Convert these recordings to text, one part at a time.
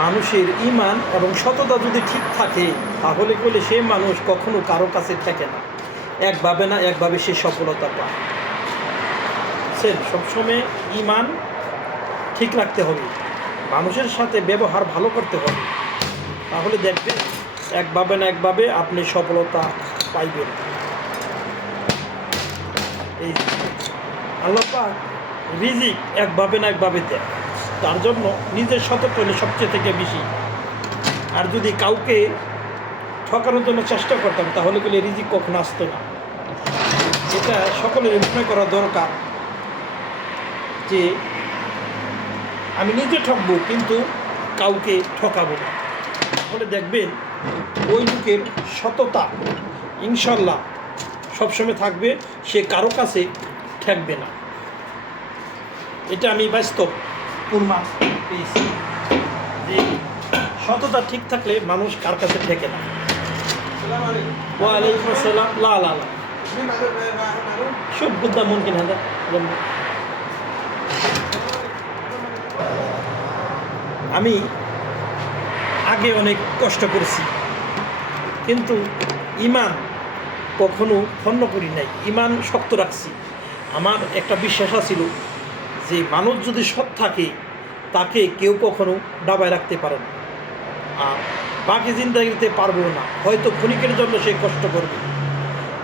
মানুষের ঈমান এবং সততা যদি ঠিক থাকে তাহলে বলে সে মানুষ কখনো কারো কাছে থাকে না, একভাবে না একভাবে সে সফলতা পায়। সবসময় ঈমান ঠিক রাখতে হবে, মানুষের সাথে ব্যবহার ভালো করতে হবে, তাহলে দেখবেন একভাবে না একভাবে আপনি সফলতা পাইবেন। এই আল্লাহ পাক রিজিক একভাবে না একভাবে দেয়, তার জন্য নিজের সতর্ক হলে সবচেয়ে থেকে বেশি। আর যদি কাউকে ঠকানোর জন্য চেষ্টা করতাম তাহলে গেলে রিজিক কখনো আসতো না। এটা সকলের মনে করা দরকার যে আমি নিজে ঠকবো কিন্তু কাউকে ঠকাবো না, তাহলে দেখবেন ওই লোকের সততা ইনশাল্লাহ সবসময় থাকবে, সে কারো কাছে ঠেকবে না। এটা আমি বাস্তব প্রমাণ পেয়েছি যে সততা ঠিক থাকলে মানুষ কার কাছে ঠেকে না। ওয়ালাইকুম আসসালাম। লা লা লা সব বুদ্ধা মুমকিন হাদা। আমি আগে অনেক কষ্ট করেছি কিন্তু ঈমান কখনো ক্ষণ্ণ করি নাই, ঈমান শক্ত রাখছি। আমার একটা বিশ্বাস ছিল যে মানুষ যদি সৎ থাকে তাকে কেউ কখনো দাবায় রাখতে পারে না, আর বাকি জিন্দাগিতে পারবো না, হয়তো ক্ষণিকের জন্য সে কষ্ট করবে।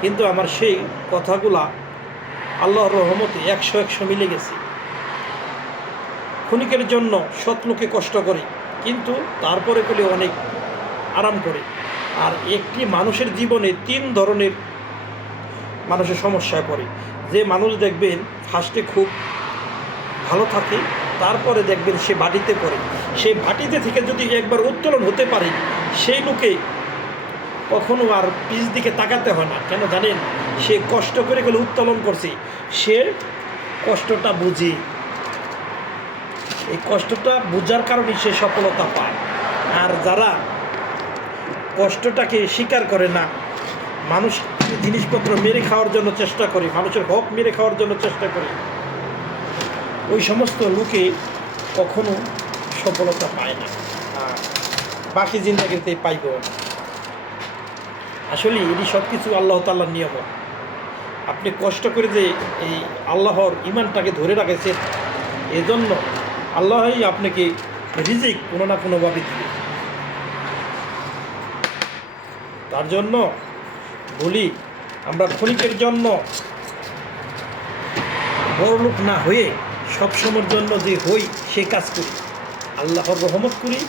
কিন্তু আমার সেই কথাগুলা আল্লাহর রহমতে 100 মিলে গেছে। ক্ষণিকের জন্য সৎ লোকে কষ্ট করে কিন্তু তারপরে বলে অনেক আরাম করে। আর একটি মানুষের জীবনে 3 ধরনের মানুষের সমস্যায় পড়ে। যে মানুষ দেখবেন ফার্স্টে খুব ভালো থাকে, তারপরে দেখবেন সে ভাটিতে পড়ে। সে ভাটিতে থেকে যদি একবার উত্তোলন হতে পারে সেই লোকে কখনো আর পিছ দিকে তাকাতে হয় না। কেন জানেন? সে কষ্ট করে গেলে উত্তোলন করছে, সে কষ্টটা বুঝে, এই কষ্টটা বোঝার কারণে সে সফলতা পায়। আর যারা কষ্টটাকে স্বীকার করে না, মানুষ জিনিসপত্র মেরে খাওয়ার জন্য চেষ্টা করে, মানুষের হক মেরে খাওয়ার জন্য চেষ্টা করে, ওই সমস্ত লোকে কখনো সফলতা পায় না, আর বাকি জিন্দাগিতে পাইব না। আসলে এটি সব কিছু আল্লাহ তাআলার নিয়ম। আপনি কষ্ট করে যে এই আল্লাহর ঈমানটাকে ধরে রাখেছেন, এজন্য আল্লাহই আপনাকে রিজিক কোনো না কোনোভাবে দিবে। তার জন্য বলি, আমরা ক্ষণিকের জন্য বড়লোক না হয়ে সবসময়ের জন্য যে হই সে কাজ করি, আল্লাহর রহমত করি,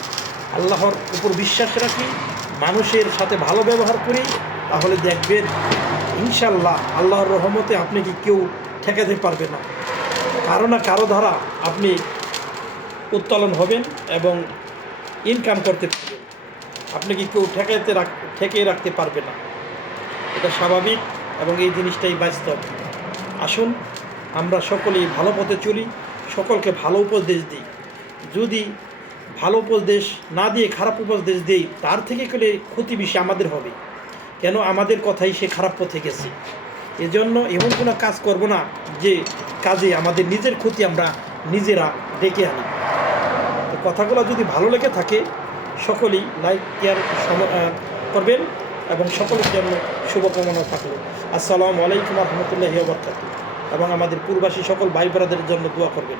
আল্লাহর উপর বিশ্বাস রাখি, মানুষের সাথে ভালো ব্যবহার করি, তাহলে দেখবেন ইনশাল্লাহ আল্লাহর রহমতে আপনি কি কেউ ঠেকাতে পারবে না। কারো না কারো দ্বারা আপনি উত্তোলন হবেন এবং ইনকাম করতে পারবেন। আপনি কি কেউ ঠেকিয়ে রাখতে পারবে না, এটা স্বাভাবিক এবং এই জিনিসটাই বাস্তব। আসুন আমরা সকলেই ভালো পথে চলি, সকলকে ভালো উপদেশ দিই। যদি ভালো উপদেশ না দিয়ে খারাপ উপদেশ দিই, তার থেকে গেলে ক্ষতি বেশি আমাদের হবে। কেন? আমাদের কথাই সে খারাপ পথে গেছে। এজন্য এমন কোনো কাজ করব না যে কাজে আমাদের নিজের ক্ষতি আমরা নিজেরা ডেকে আনি। তো কথাগুলো যদি ভালো লেগে থাকে সকলেই লাইক কেয়ার করবেন এবং সকলের জন্য শুভকামনা থাকলো। আসসালামু আলাইকুম ওয়া রাহমাতুল্লাহি ওয়া বারাকাতুহু। এবং আমাদের পূর্বাসী সকল ভাই ব্রাদারের জন্য দোয়া করবেন।